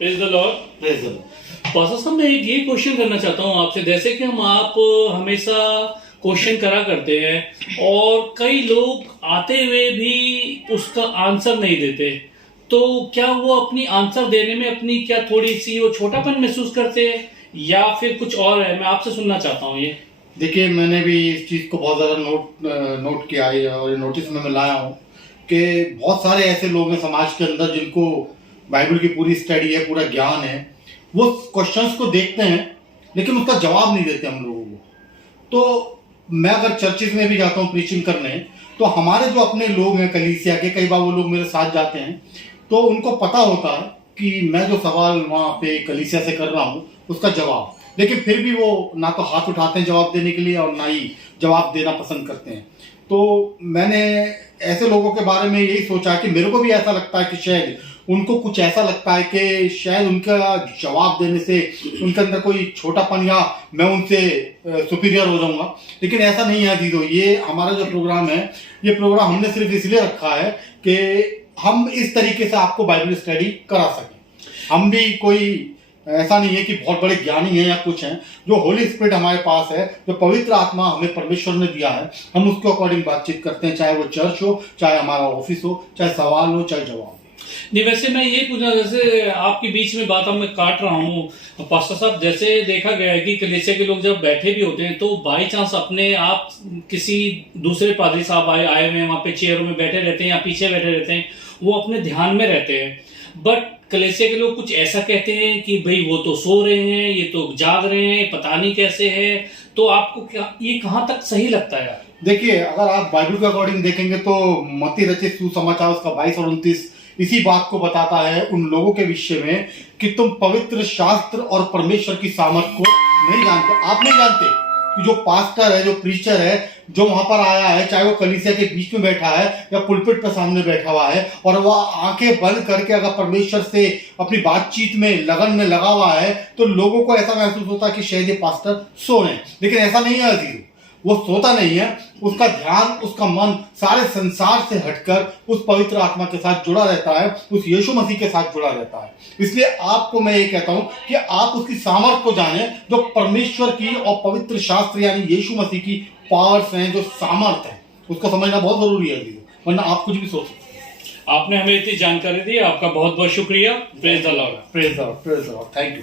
Praise the Lord. Praise the Lord. Pastor साहब, मैं एक ये क्वेश्चन करना चाहता हूँ आपसे। जैसे कि हम आप हमेशा क्वेश्चन करा करते हैं और कई लोग आते हुए भी उसका आंसर नहीं देते, तो क्या वो अपनी आंसर देने में अपनी क्या थोड़ी सी वो छोटापन महसूस करते हैं या फिर कुछ और है? मैं आपसे सुनना चाहता हूँ ये। देखिए, मैंने भी इस चीज़ को बहुत ज़्यादा नोट किया है और नोटिस में मैं लाया हूँ कि बहुत सारे ऐसे लोग हैं समाज के अंदर जिनको बाइबल की पूरी स्टडी है, पूरा ज्ञान है। वो क्वेश्चंस को देखते हैं लेकिन उसका जवाब नहीं देते हम लोगों को। तो मैं अगर चर्चिस में भी जाता हूँ प्रीचिंग करने, तो हमारे जो अपने लोग हैं कलीसिया के, कई बार वो लोग मेरे साथ जाते हैं, तो उनको पता होता है कि मैं जो सवाल वहाँ पे कलीसिया से कर रहा हूँ उसका जवाब, लेकिन फिर भी वो ना तो हाथ उठाते हैं जवाब देने के लिए और ना ही जवाब देना पसंद करते हैं। तो मैंने ऐसे लोगों के बारे में यही सोचा कि मेरे को भी ऐसा लगता है कि शायद उनको कुछ ऐसा लगता है कि शायद उनका जवाब देने से उनके अंदर कोई छोटापन या मैं उनसे सुपीरियर हो जाऊंगा, लेकिन ऐसा नहीं है दीदो। ये हमारा जो प्रोग्राम है, ये प्रोग्राम हमने सिर्फ इसलिए रखा है कि हम इस तरीके से आपको बाइबल स्टडी करा सकें। हम भी कोई ऐसा नहीं है कि बहुत बड़े ज्ञानी हैं या कुछ हैं। जो होली स्पिरिट हमारे पास है, जो पवित्र आत्मा हमें परमेश्वर ने दिया है, हम उसके अकॉर्डिंग बातचीत करते हैं, चाहे वो चर्च हो, चाहे हमारा ऑफिस हो, चाहे सवाल हो, चाहे जवाब। नहीं, वैसे मैं ये पूछना, जैसे आपके बीच में बात मैं काट रहा हूँ पास्टर साहब, जैसे देखा गया है कि कलीसिया के लोग जब बैठे भी होते हैं तो बाई चांस अपने आप किसी दूसरे पादरी साहब आए हुए हैं वहाँ पे चेयरों में बैठे रहते हैं या पीछे बैठे रहते हैं, वो अपने ध्यान में रहते हैं। बट कलीसिया के लोग कुछ ऐसा कहते हैं कि भाई वो तो सो रहे हैं, ये तो जाग रहे हैं, पता नहीं कैसे है। तो आपको क्या ये कहाँ तक सही लगता है यार? देखिए, अगर आप बाइबल के अकॉर्डिंग देखेंगे तो मत्ती रचित सुसमाचार उसका 22 और 29 इसी बात को बताता है उन लोगों के विषय में कि तुम पवित्र शास्त्र और परमेश्वर की सामर्थ को नहीं जानते। आप नहीं जानते कि जो पास्टर है, जो प्रीचर है, जो वहां पर आया है, चाहे वो कलीसिया के बीच में बैठा है या पुलपिट पर सामने बैठा हुआ है, और वह आंखें बंद करके अगर परमेश्वर से अपनी बातचीत में लगन में लगा हुआ है, तो लोगों को ऐसा महसूस होता है कि शायद ये पास्टर सो रहे हैं। लेकिन ऐसा नहीं है अजीज, वो सोता नहीं है। उसका ध्यान, उसका मन सारे संसार से हटकर उस पवित्र आत्मा के साथ जुड़ा रहता है, उस यीशु मसीह के साथ जुड़ा रहता है। इसलिए आपको मैं ये कहता हूं कि आप उसकी सामर्थ को जाने, जो परमेश्वर की और पवित्र शास्त्र यानी यीशु मसीह की पावर्स हैं, जो सामर्थ है, उसको समझना बहुत जरूरी है, वरना आप कुछ भी सोच सकते हैं। आपने हमें इतनी जानकारी दी, आपका बहुत बहुत शुक्रिया। Praise the Lord. Praise the Lord. Praise the Lord. Thank you.